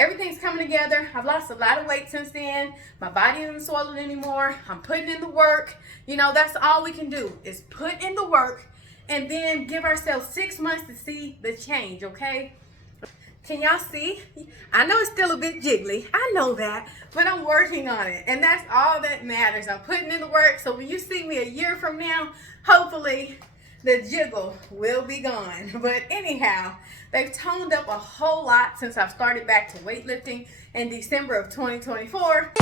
Everything's coming together. I've lost a lot of weight since then. My body isn't swollen anymore. I'm putting in the work. You know, that's all we can do is put in the work and then give ourselves 6 months to see the change, okay? Can y'all see? I know it's still a bit jiggly. I know that, but I'm working on it. And that's all that matters. I'm putting in the work. So when you see me a year from now, hopefully the jiggle will be gone. But anyhow, they've toned up a whole lot since I've started back to weightlifting in December of 2024.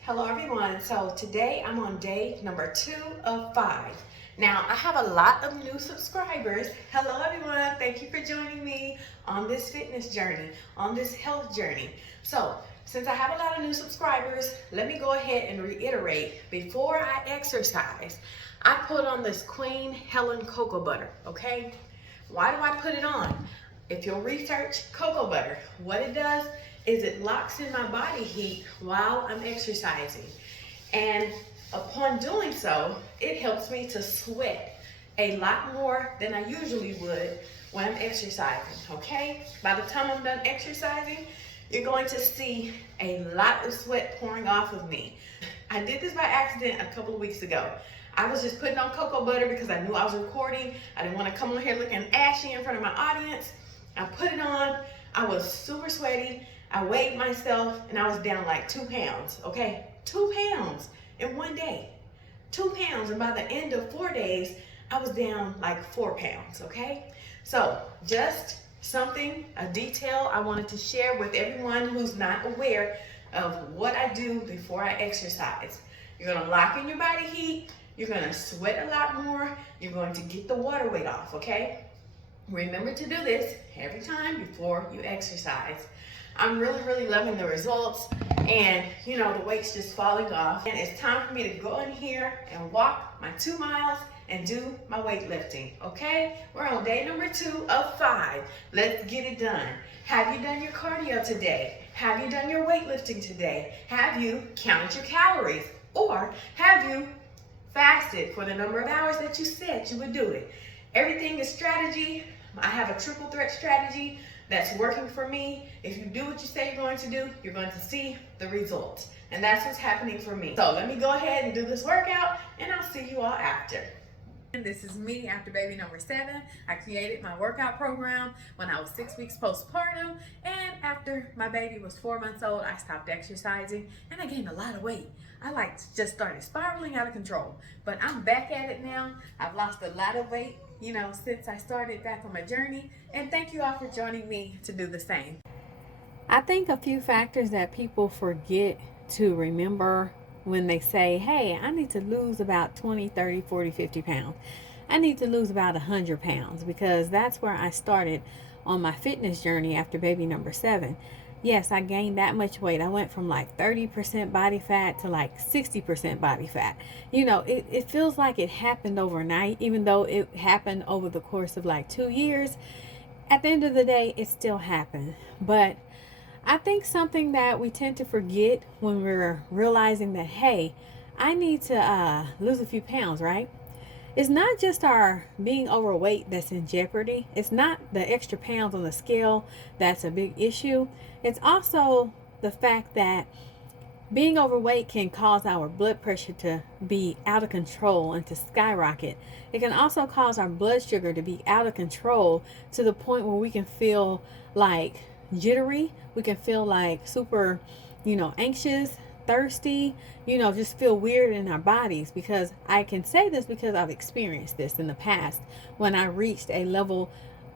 Hello everyone, so today I'm on day number 2 of 5. Now I have a lot of new subscribers. Hello everyone, thank you for joining me on this fitness journey, on this health journey. So since I have a lot of new subscribers, let me go ahead and reiterate, before I exercise, I put on this Queen Helen cocoa butter, okay? Why do I put it on? If you'll research cocoa butter, what it does is it locks in my body heat while I'm exercising. And upon doing so, it helps me to sweat a lot more than I usually would when I'm exercising, okay? By the time I'm done exercising, you're going to see a lot of sweat pouring off of me. I did this by accident a couple of weeks ago. I was just putting on cocoa butter because I knew I was recording. I didn't want to come on here looking ashy in front of my audience. I put it on. I was super sweaty. I weighed myself and I was down like 2 pounds, okay? 2 pounds in one day. 2 pounds, and by the end of 4 days, I was down like 4 pounds, okay? So just something, a detail I wanted to share with everyone who's not aware of what I do before I exercise. You're gonna lock in your body heat, you're gonna sweat a lot more, you're going to get the water weight off, okay? Remember to do this every time before you exercise. I'm really loving the results, and you know, the weight's just falling off. And it's time for me to go in here and walk my 2 miles and do my weightlifting, okay? We're on day number 2 of 5. Let's get it done. Have you done your cardio today? Have you done your weightlifting today? Have you counted your calories? Or have you fasted for the number of hours that you said you would do it? Everything is strategy. I have a triple threat strategy that's working for me. If you do what you say you're going to do, you're going to see the results. And that's what's happening for me. So let me go ahead and do this workout, and I'll see you all after. This is me after baby number 7. I created my workout program when I was 6 weeks postpartum, and after my baby was 4 months old, I stopped exercising and I gained a lot of weight. I just started spiraling out of control, but I'm back at it now. I've lost a lot of weight, you know, since I started back on my journey, and thank you all for joining me to do the same. I think a few factors that people forget to remember when they say, hey, I need to lose about 20, 30, 40, 50 pounds. I need to lose about 100 pounds, because that's where I started on my fitness journey after baby number 7. Yes, I gained that much weight. I went from like 30% body fat to like 60% body fat. You know, it feels like it happened overnight, even though it happened over the course of like 2 years. At the end of the day, it still happened. But I think something that we tend to forget when we're realizing that, hey, I need to lose a few pounds, right? It's not just our being overweight that's in jeopardy. It's not the extra pounds on the scale that's a big issue. It's also the fact that being overweight can cause our blood pressure to be out of control and to skyrocket. It can also cause our blood sugar to be out of control to the point where we can feel like jittery. We can feel like super, anxious, thirsty, just feel weird in our bodies. Because I can say this because I've experienced this in the past when I reached a level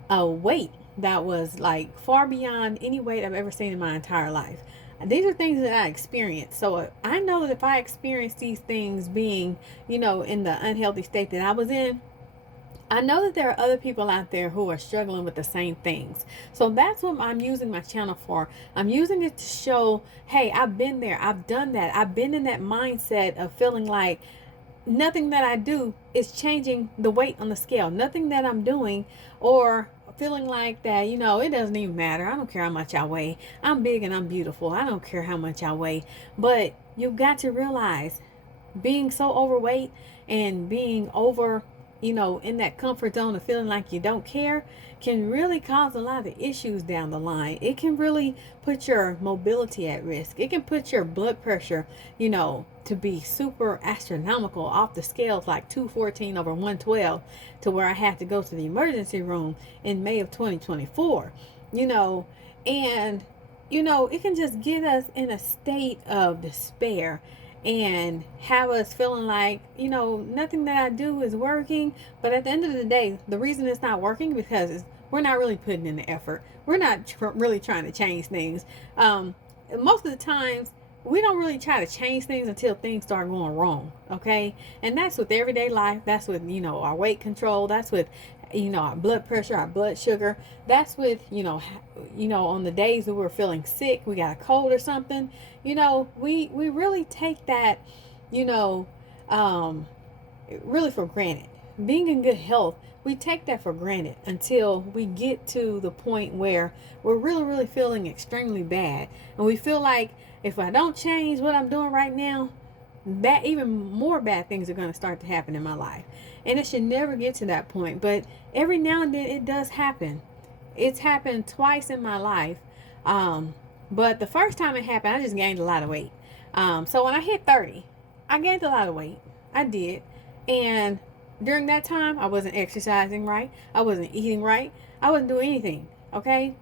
of weight that was like far beyond any weight I've ever seen in my entire life. These are things that I experienced. So I know that if I experienced these things being, in the unhealthy state that I was in, I know that there are other people out there who are struggling with the same things. So that's what I'm using my channel for. I'm using it to show, hey, I've been there. I've done that. I've been in that mindset of feeling like nothing that I do is changing the weight on the scale. Nothing that I'm doing, or feeling like that, it doesn't even matter. I don't care how much I weigh. I'm big and I'm beautiful. I don't care how much I weigh. But you've got to realize being so overweight and being over, in that comfort zone of feeling like you don't care can really cause a lot of issues down the line. It can really put your mobility at risk. It can put your blood pressure, to be super astronomical off the scales, like 214 over 112, to where I had to go to the emergency room in May of 2024, and it can just get us in a state of despair and have us feeling like, nothing that I do is working. But at the end of the day, the reason it's not working because we're not really putting in the effort. We're not really trying to change things. Most of the times, we don't really try to change things until things start going wrong, okay? And that's with everyday life. That's with, our weight control. That's with, our blood pressure, our blood sugar. That's with, on the days that we're feeling sick, we got a cold or something, we really take that, really for granted. Being in good health, we take that for granted until we get to the point where we're really, really feeling extremely bad. And we feel like if I don't change what I'm doing right now, even more bad things are going to start to happen in my life. And it should never get to that point. But every now and then it does happen. It's happened twice in my life. But the first time it happened, I just gained a lot of weight. So when I hit 30, I gained a lot of weight. I did. And during that time, I wasn't exercising right. I wasn't eating right. I wasn't doing anything. Okay?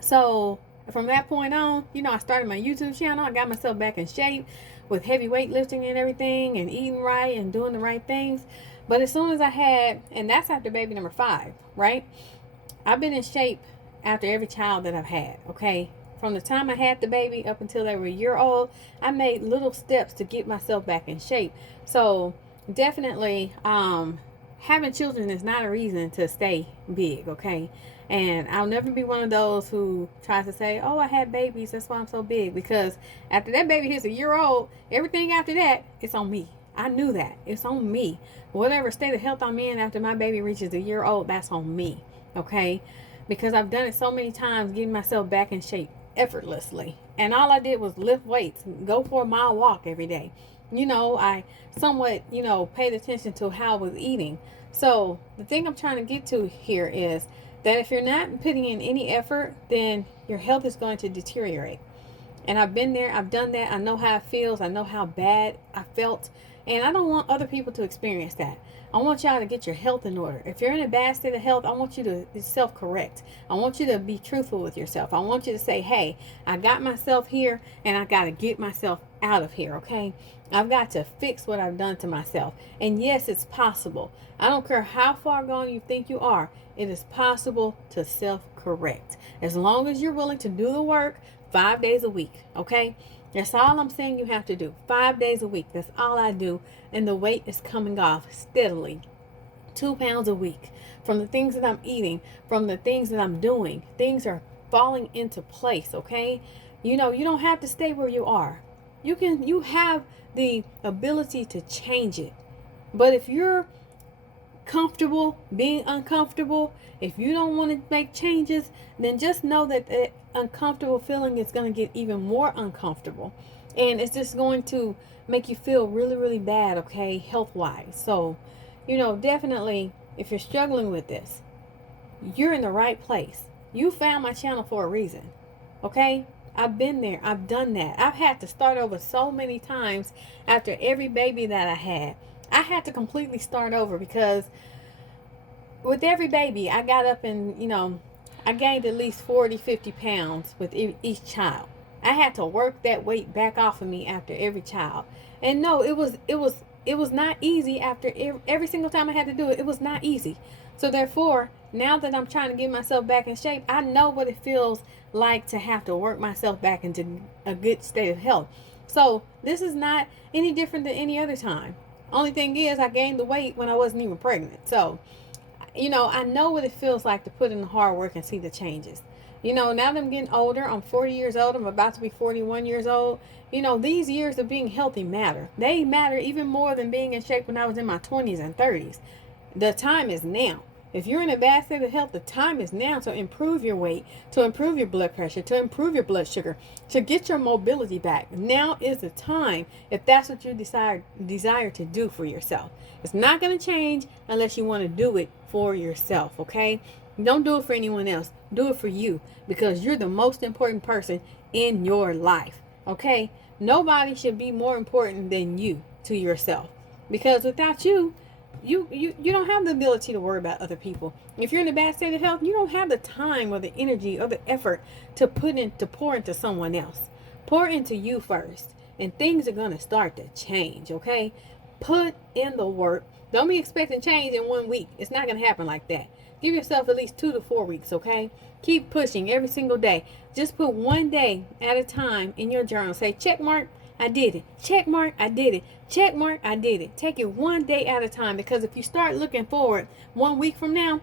So from that point on, I started my YouTube channel. I got myself back in shape with heavy weightlifting and everything, and eating right and doing the right things. But as soon as I had, and that's after baby number 5, right? I've been in shape after every child that I've had, okay? From the time I had the baby up until they were a year old, I made little steps to get myself back in shape. So definitely, having children is not a reason to stay big, okay? And I'll never be one of those who tries to say, oh, I had babies, that's why I'm so big. Because after that baby hits a year old, everything after that, it's on me. I knew that. It's on me. Whatever state of health I'm in after my baby reaches a year old, that's on me, okay? Because I've done it so many times, getting myself back in shape effortlessly. And all I did was lift weights, go for a mile walk every day. I somewhat, paid attention to how I was eating. So the thing I'm trying to get to here is that if you're not putting in any effort, then your health is going to deteriorate. And I've been there, I've done that. I know how it feels. I know how bad I felt. And I don't want other people to experience that. I want y'all to get your health in order. If you're in a bad state of health, I want you to self-correct. I want you to be truthful with yourself. I want you to say, hey, I got myself here and I got to get myself out of here, okay? I've got to fix what I've done to myself. And yes, it's possible. I don't care how far gone you think you are. It is possible to self-correct. As long as you're willing to do the work 5 days a week, okay? That's all I'm saying you have to do. 5 days a week. That's all I do. And the weight is coming off steadily. 2 pounds a week. From the things that I'm eating, from the things that I'm doing. Things are falling into place, okay? You don't have to stay where you are. You have the ability to change it. But if you're comfortable being uncomfortable, if you don't want to make changes, then just know that the uncomfortable feeling is going to get even more uncomfortable, and it's just going to make you feel really, really bad, okay, health wise. So definitely, if you're struggling with this, you're in the right place. You found my channel for a reason, okay? I've been there. I've done that. I've had to start over so many times after every baby that I had. I had to completely start over because with every baby, I got up and, I gained at least 40, 50 pounds with each child. I had to work that weight back off of me after every child. And no, it was not easy after every single time I had to do it. It was not easy. So therefore, now that I'm trying to get myself back in shape, I know what it feels like to have to work myself back into a good state of health. So this is not any different than any other time. Only thing is, I gained the weight when I wasn't even pregnant. So, I know what it feels like to put in the hard work and see the changes. Now that I'm getting older, I'm 40 years old. I'm about to be 41 years old. These years of being healthy matter. They matter even more than being in shape when I was in my 20s and 30s. The time is now. If you're in a bad state of health, the time is now to improve your weight, to improve your blood pressure, to improve your blood sugar, to get your mobility back. Now is the time, if that's what you desire to do for yourself. It's not going to change unless you want to do it for yourself, okay? Don't do it for anyone else. Do it for you, because you're the most important person in your life, okay? Nobody should be more important than you to yourself, because without you, you don't have the ability to worry about other people. If you're in a bad state of health, you don't have the time or the energy or the effort to pour into someone else. Pour into you first, and things are going to start to change, okay? Put in the work. Don't be expecting change in 1 week. It's not going to happen like that. Give yourself at least 2 to 4 weeks, okay? Keep pushing every single day. Just put 1 day at a time in your journal. Say, check mark, I did it. Check mark, I did it. Check mark, I did it. Take it 1 day at a time, because if you start looking forward 1 week from now,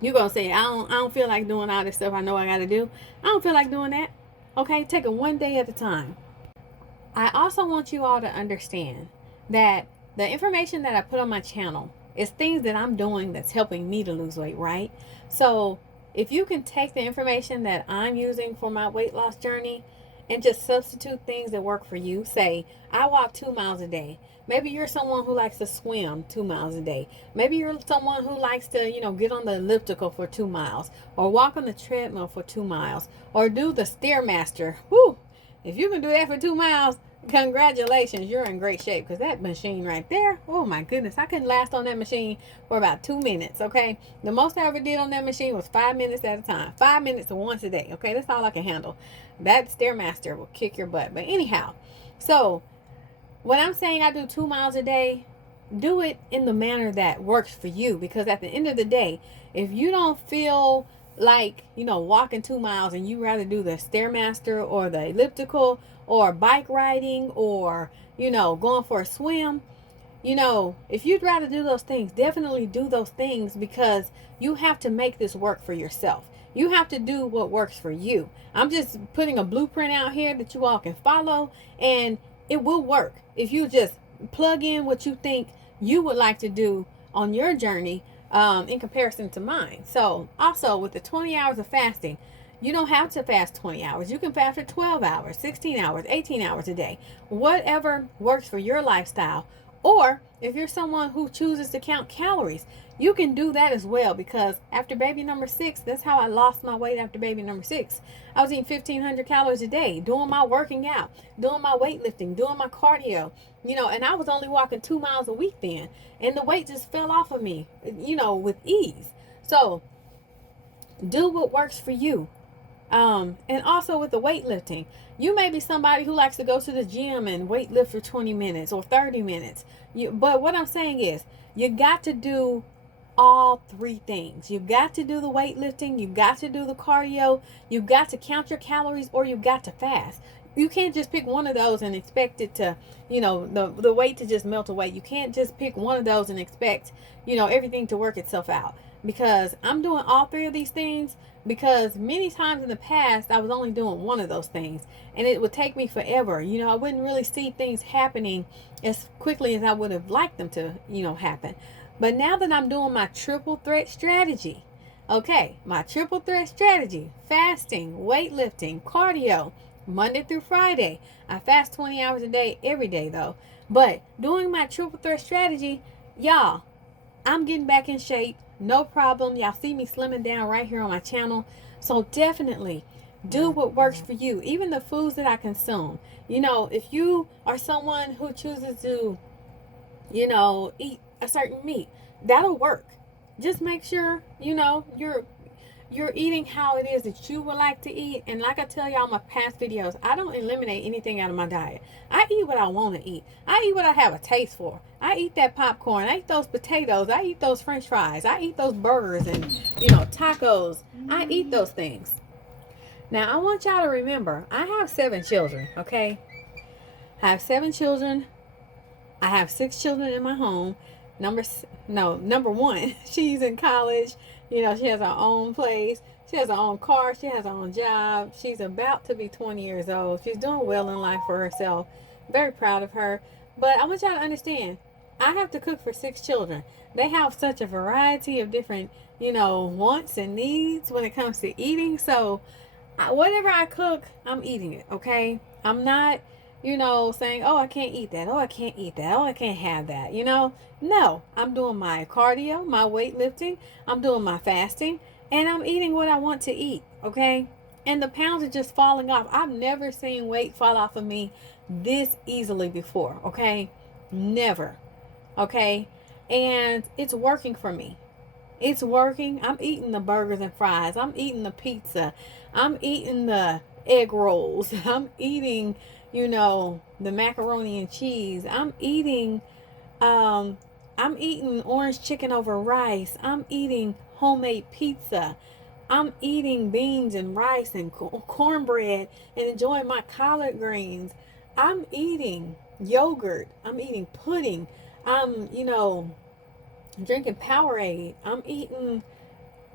you're going to say, I don't feel like doing all this stuff I know I got to do. I don't feel like doing that. Okay, take it 1 day at a time. I also want you all to understand that the information that I put on my channel is things that I'm doing that's helping me to lose weight, right? So if you can take the information that I'm using for my weight loss journey and just substitute things that work for you. Say, I walk 2 miles a day. Maybe you're someone who likes to swim 2 miles a day. Maybe you're someone who likes to, get on the elliptical for 2 miles, or walk on the treadmill for 2 miles, or do the Stairmaster. Whoo! If you can do that for 2 miles, congratulations, you're in great shape, because that machine right there, oh my goodness, I couldn't last on that machine for about 2 minutes, okay? The most I ever did on that machine was 5 minutes at a time. 5 minutes to once a day, okay? That's all I can handle. That Stairmaster will kick your butt. But anyhow, so when I'm saying I do 2 miles a day, do it in the manner that works for you, because at the end of the day, if you don't feel like, walking 2 miles and you rather do the Stairmaster or the elliptical or bike riding or, going for a swim, if you'd rather do those things, definitely do those things, because you have to make this work for yourself. You have to do what works for you. I'm just putting a blueprint out here that you all can follow, and it will work if you just plug in what you think you would like to do on your journey in comparison to mine. So also with the 20 hours of fasting, you don't have to fast 20 hours. You can fast for 12 hours, 16 hours, 18 hours a day, whatever works for your lifestyle. Or if you're someone who chooses to count calories, you can do that as well, because after baby number 6, that's how I lost my weight after baby number 6. I was eating 1,500 calories a day, doing my working out, doing my weightlifting, doing my cardio, and I was only walking 2 miles a week then, and the weight just fell off of me, with ease. So do what works for you. And also with the weightlifting, you may be somebody who likes to go to the gym and weightlift for 20 minutes or 30 minutes. But what I'm saying is, you got to do all 3 things. You got to do the weightlifting, you got to do the cardio, you got to count your calories, or you got to fast. You can't just pick one of those and expect it to, the weight to just melt away. You can't just pick one of those and expect, everything to work itself out. Because I'm doing all 3 of these things, because many times in the past I was only doing one of those things, and it would take me forever. I wouldn't really see things happening as quickly as I would have liked them to, happen. But now that I'm doing my triple threat strategy, my triple threat strategy, fasting, weightlifting, cardio, Monday through Friday. I fast 20 hours a day every day though. But doing my triple threat strategy, y'all, I'm getting back in shape. No problem. Y'all see me slimming down right here on my channel. So definitely do what works for you. Even the foods that I consume. If you are someone who chooses to, eat a certain meat, that'll work. Just make sure, you're eating how it is that you would like to eat. And like I tell y'all in my past videos, I don't eliminate anything out of my diet. I eat what I want to eat. I eat what I have a taste for. I eat that popcorn. I eat those potatoes. I eat those french fries. I eat those burgers and, tacos. I eat those things. Now, I want y'all to remember, I have 7 children, okay? I have 7 children. I have 6 children in my home. Number 1, she's in college. She has her own place. She has her own car. She has her own job. She's about to be 20 years old. She's doing well in life for herself. Very proud of her. But I want y'all to understand, I have to cook for 6 children. They have such a variety of different, wants and needs when it comes to eating. So whatever I cook, I'm eating it, okay? I'm not, saying, oh, I can't eat that. Oh, I can't eat that. Oh, I can't have that. No, I'm doing my cardio, my weightlifting, I'm doing my fasting, and I'm eating what I want to eat, okay? And the pounds are just falling off. I've never seen weight fall off of me this easily before, okay? Never, okay? And it's working for me. It's working. I'm eating the burgers and fries. I'm eating the pizza. I'm eating the egg rolls. I'm eating, the macaroni and cheese. Um I'm eating orange chicken over rice. I'm eating homemade pizza. I'm eating beans and rice and cornbread and enjoying my collard greens. I'm eating yogurt. I'm eating pudding. I'm, drinking Powerade. I'm eating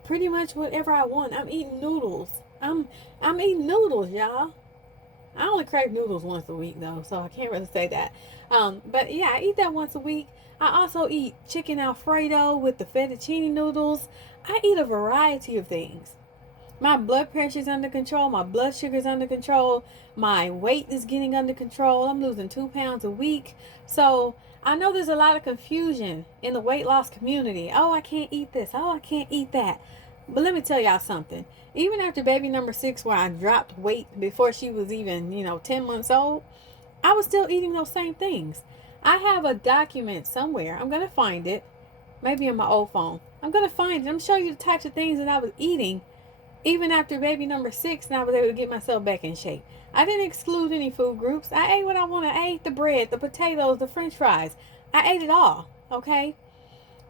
pretty much whatever I want. I'm eating noodles. I'm eating noodles, y'all. I only crave noodles once a week though, so I can't really say that. But yeah, I eat that once a week. I also eat chicken Alfredo with the fettuccine noodles. I eat a variety of things. My blood pressure's under control. My blood sugar's under control. My weight is getting under control. I'm losing 2 pounds a week. So I know there's a lot of confusion in the weight loss community. Oh, I can't eat this. Oh, I can't eat that. But let me tell y'all something. Even after baby number 6, where I dropped weight before she was even, 10 months old, I was still eating those same things. I have a document somewhere. I'm going to find it. Maybe on my old phone. I'm going to find it. I'm going to show you the types of things that I was eating even after baby number 6, and I was able to get myself back in shape. I didn't exclude any food groups. I ate what I wanted. I ate the bread, the potatoes, the french fries. I ate it all, okay?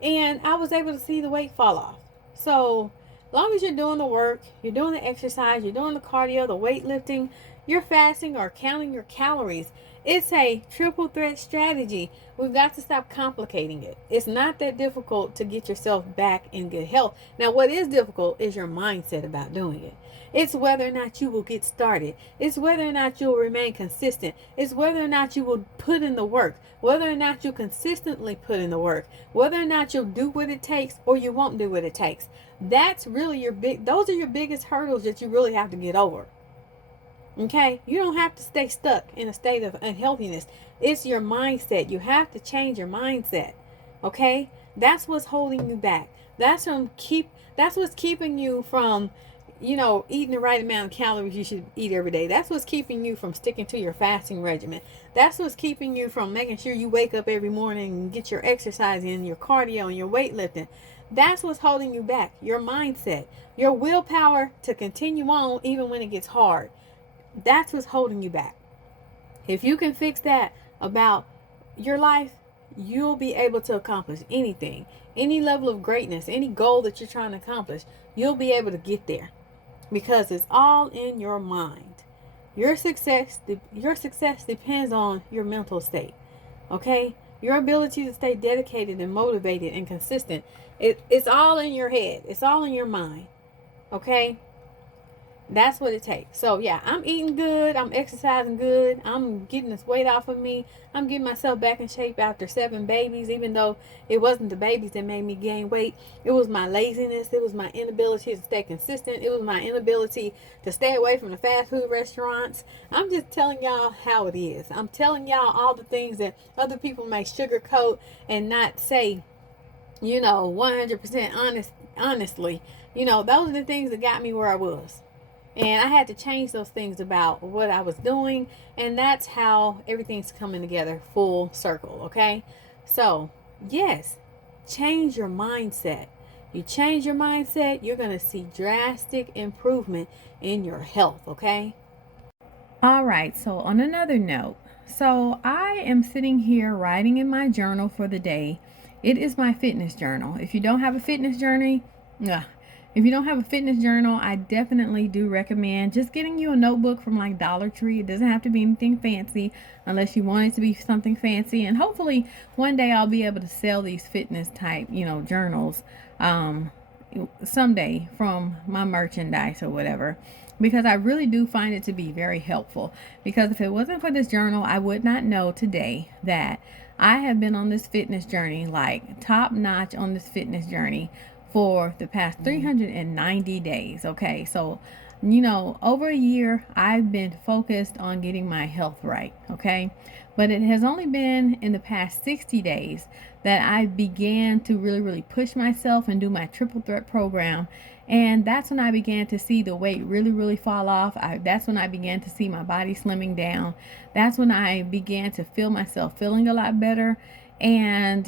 And I was able to see the weight fall off. So, as long as you're doing the work, you're doing the exercise, you're doing the cardio, the weightlifting, you're fasting or counting your calories, it's a triple threat strategy. We've got to stop complicating it. It's not that difficult to get yourself back in good health. Now, what is difficult is your mindset about doing it. It's whether or not you will get started. It's whether or not you'll remain consistent. It's whether or not you will put in the work. Whether or not you consistently put in the work. Whether or not you'll do what it takes or you won't do what it takes. That's really those are your biggest hurdles that you really have to get over. Okay, you don't have to stay stuck in a state of unhealthiness. It's your mindset. You have to change your mindset. Okay, that's what's holding you back. That's what's keeping you from, eating the right amount of calories you should eat every day. That's what's keeping you from sticking to your fasting regimen. That's what's keeping you from making sure you wake up every morning and get your exercise in, your cardio and your weightlifting. That's what's holding you back. Your mindset, your willpower to continue on even when it gets hard. That's what's holding you back. If you can fix that about your life, you'll be able to accomplish anything, any level of greatness, any goal that you're trying to accomplish. You'll be able to get there because it's all in your mind. Your success depends on your mental state. Okay? Your ability to stay dedicated and motivated and consistent. It's all in your head. It's all in your mind. Okay? That's what it takes. So yeah, I'm eating good. I'm exercising good. I'm getting this weight off of me. I'm getting myself back in shape after 7 babies, even though it wasn't the babies that made me gain weight. It was my laziness. It was my inability to stay consistent. It was my inability to stay away from the fast food restaurants. I'm just telling y'all how it is. I'm telling y'all all the things that other people may sugarcoat and not say, 100% honestly. Those are the things that got me where I was. And I had to change those things about what I was doing. And that's how everything's coming together full circle. Okay. So, yes, change your mindset. You change your mindset, you're going to see drastic improvement in your health. Okay. All right. So, on another note, I am sitting here writing in my journal for the day. It is my fitness journal. If you don't have a fitness journey, I definitely do recommend just getting you a notebook from like Dollar Tree. It doesn't have to be anything fancy unless you want it to be something fancy. And hopefully one day I'll be able to sell these fitness type, journals someday from my merchandise or whatever. Because I really do find it to be very helpful. Because if it wasn't for this journal, I would not know today that I have been on this fitness journey, like top notch on this fitness journey for the past 390 days. Okay, so over a year, I've been focused on getting my health right. Okay, but it has only been in the past 60 days that I began to really, really push myself and do my triple threat program. And that's when I began to see the weight really, really fall off. That's when I began to see my body slimming down. That's when I began to feel myself feeling a lot better. And,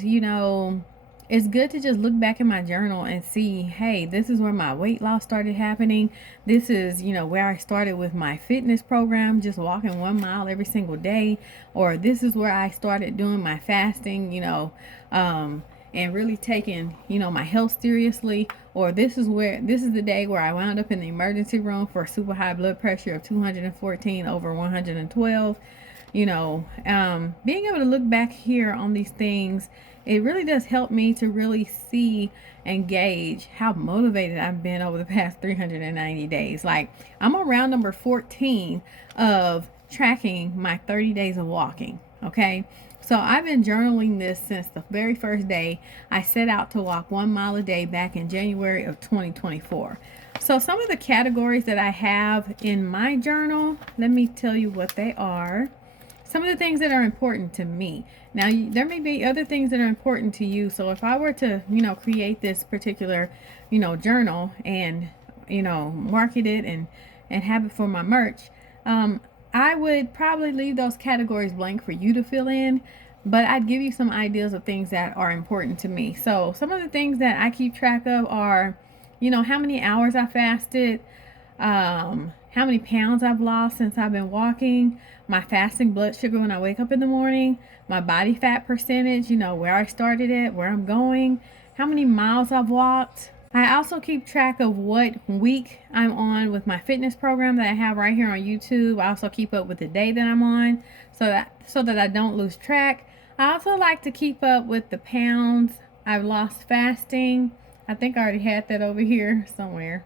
it's good to just look back in my journal and see, hey, this is where my weight loss started happening. This is, where I started with my fitness program, just walking 1 mile every single day. Or this is where I started doing my fasting, and really taking, my health seriously. Or this is the day where I wound up in the emergency room for super high blood pressure of 214 over 112. Being able to look back here on these things, it really does help me to really see and gauge how motivated I've been over the past 390 days. Like, I'm on round number 14 of tracking my 30 days of walking. Okay. So I've been journaling this since the very first day I set out to walk 1 mile a day back in January of 2024. So some of the categories that I have in my journal, let me tell you what they are. Some of the things that are important to me. Now, there may be other things that are important to you. So if I were to, create this particular, journal and, market it and have it for my merch, I would probably leave those categories blank for you to fill in, but I'd give you some ideas of things that are important to me. So some of the things that I keep track of are, how many hours I fasted, how many pounds I've lost since I've been walking, my fasting blood sugar when I wake up in the morning, my body fat percentage, where I started at, where I'm going, how many miles I've walked. I also keep track of what week I'm on with my fitness program that I have right here on YouTube. I also keep up with the day that I'm on so that I don't lose track. I also like to keep up with the pounds I've lost fasting. I think I already had that over here somewhere.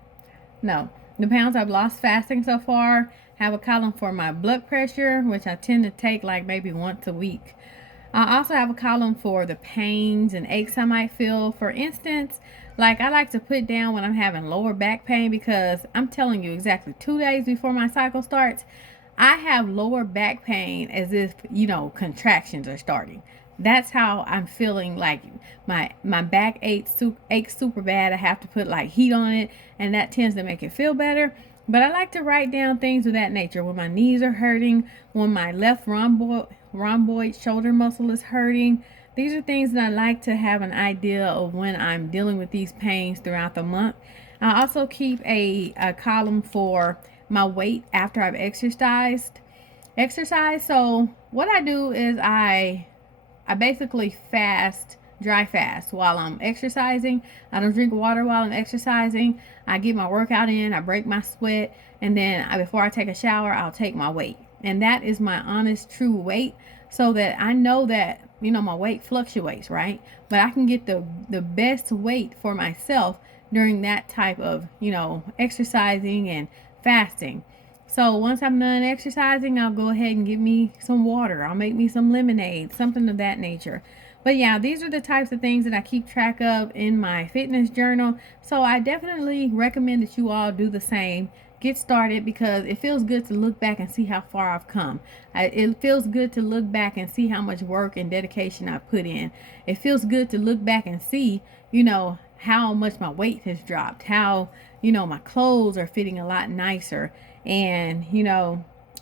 No, the pounds I've lost fasting so far. Have a column for my blood pressure, which I tend to take like maybe once a week. I also have a column for the pains and aches I might feel. For instance, like I like to put down when I'm having lower back pain, because I'm telling you, exactly 2 days before my cycle starts, I have lower back pain as if, contractions are starting. That's how I'm feeling. Like my back aches super bad. I have to put like heat on it, and that tends to make it feel better. But I like to write down things of that nature. When my knees are hurting, when my left rhomboid shoulder muscle is hurting. These are things that I like to have an idea of when I'm dealing with these pains throughout the month. I also keep a column for my weight after I've exercised. So what I do is I basically dry fast while I'm exercising. I don't drink water while I'm exercising. I get my workout in, I break my sweat, and then before I take a shower, I'll take my weight. And that is my honest, true weight, so that I know that, my weight fluctuates, right? But I can get the best weight for myself during that type of, exercising and fasting. So once I'm done exercising, I'll go ahead and get me some water. I'll make me some lemonade, something of that nature. But yeah, these are the types of things that I keep track of in my fitness journal. So I definitely recommend that you all do the same. Get started, because it feels good to look back and see how far I've come. It feels good to look back and see how much work and dedication I've put in. It feels good to look back and see, how much my weight has dropped, how, my clothes are fitting a lot nicer. And,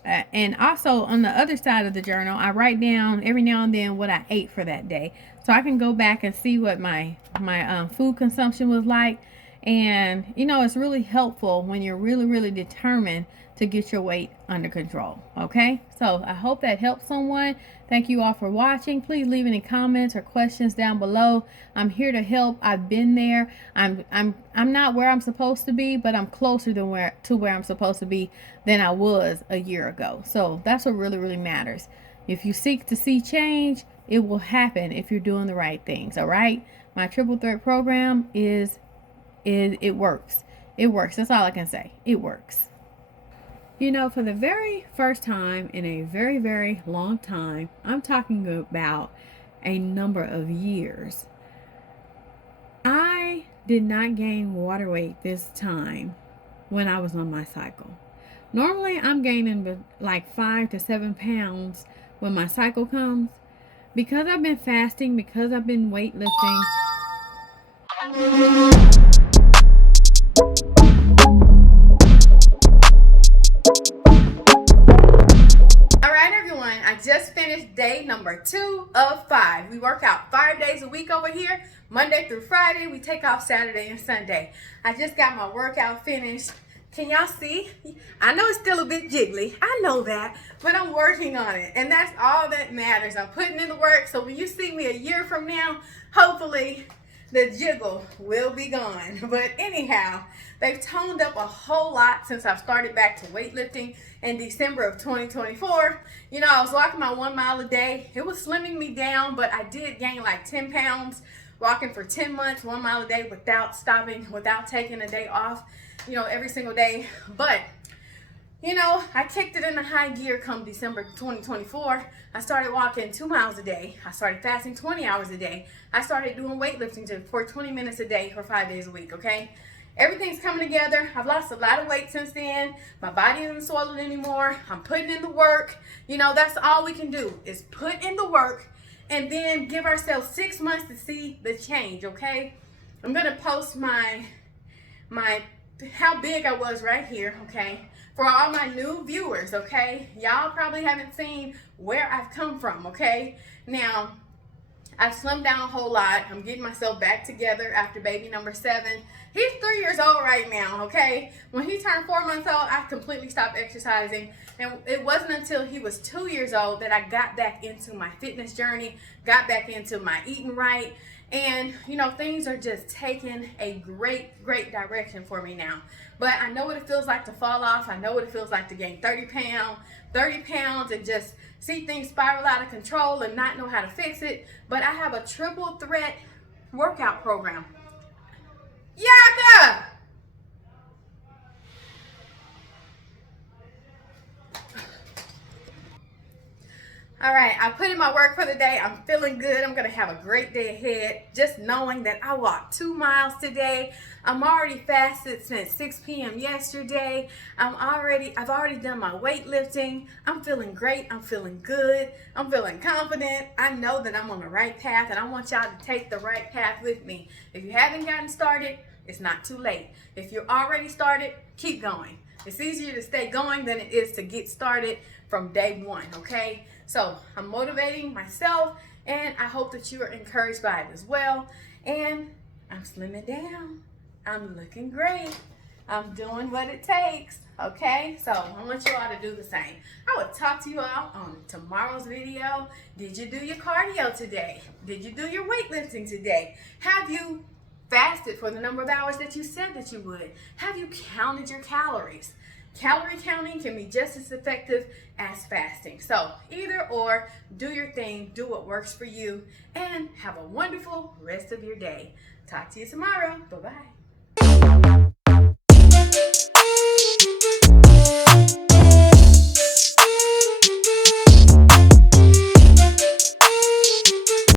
and also on the other side of the journal, I write down every now and then what I ate for that day, so I can go back and see what my food consumption was like. And it's really helpful when you're really, really determined to get your weight under control. Okay, so I hope that helps someone. Thank you all for watching. Please leave any comments or questions down below. I'm here to help. I've been there. I'm not where I'm supposed to be, but I'm closer to where I'm supposed to be than I was a year ago. So that's what really, really matters. If you seek to see change, it will happen if you're doing the right things. All right, my triple threat program it works. It works. That's all I can say. It works. For the very first time in a very, very long time, I'm talking about a number of years. I did not gain water weight this time when I was on my cycle. Normally, I'm gaining like 5 to 7 pounds when my cycle comes. Because I've been fasting, because I've been weightlifting. Alright everyone, I just finished day number 2 of 5. We work out 5 days a week over here, Monday through Friday. We take off Saturday and Sunday. I just got my workout finished. Can y'all see? I know it's still a bit jiggly. I know that, but I'm working on it. And that's all that matters. I'm putting in the work. So when you see me a year from now, hopefully the jiggle will be gone. But anyhow, they've toned up a whole lot since I've started back to weightlifting in December of 2024. You know, I was walking my 1 mile a day. It was slimming me down, but I did gain like 10 pounds walking for 10 months, 1 mile a day without stopping, without taking a day off, you know, every single day. But you know, I kicked it into high gear come December 2024. I started walking 2 miles a day. I started fasting 20 hours a day. I started doing weightlifting for 20 minutes a day for 5 days a week, okay? Everything's coming together. I've lost a lot of weight since then. My body isn't swollen anymore. I'm putting in the work. You know, that's all we can do is put in the work and then give ourselves 6 months to see the change, okay? I'm gonna post my how big I was right here, okay? For all my new viewers, okay? Y'all probably haven't seen where I've come from, okay? Now, I've slimmed down a whole lot. I'm getting myself back together after baby number 7. He's 3 years old right now, okay? When he turned 4 months old, I completely stopped exercising. And it wasn't until he was 2 years old that I got back into my fitness journey, got back into my eating right. And, you know, things are just taking a great direction for me now. But I know what it feels like to fall off. I know what it feels like to gain 30 pounds and just see things spiral out of control and not know how to fix it. But I have a triple threat workout program. Yaka! All right, I put in my work for the day. I'm feeling good. I'm gonna have a great day ahead. Just knowing that I walked 2 miles today. I'm already fasted since 6 p.m. yesterday. I've already done my weightlifting. I'm feeling great. I'm feeling good. I'm feeling confident. I know that I'm on the right path, and I want y'all to take the right path with me. If you haven't gotten started, it's not too late. If you're already started, keep going. It's easier to stay going than it is to get started from day one, okay? So I'm motivating myself, and I hope that you are encouraged by it as well. And I'm slimming down. I'm looking great. I'm doing what it takes, okay? So I want you all to do the same. I will talk to you all on tomorrow's video. Did you do your cardio today? Did you do your weightlifting today? Have you fasted for the number of hours that you said that you would? Have you counted your calories? Calorie counting can be just as effective as fasting. So either or, do your thing, do what works for you, and have a wonderful rest of your day. Talk to you tomorrow. Bye-bye.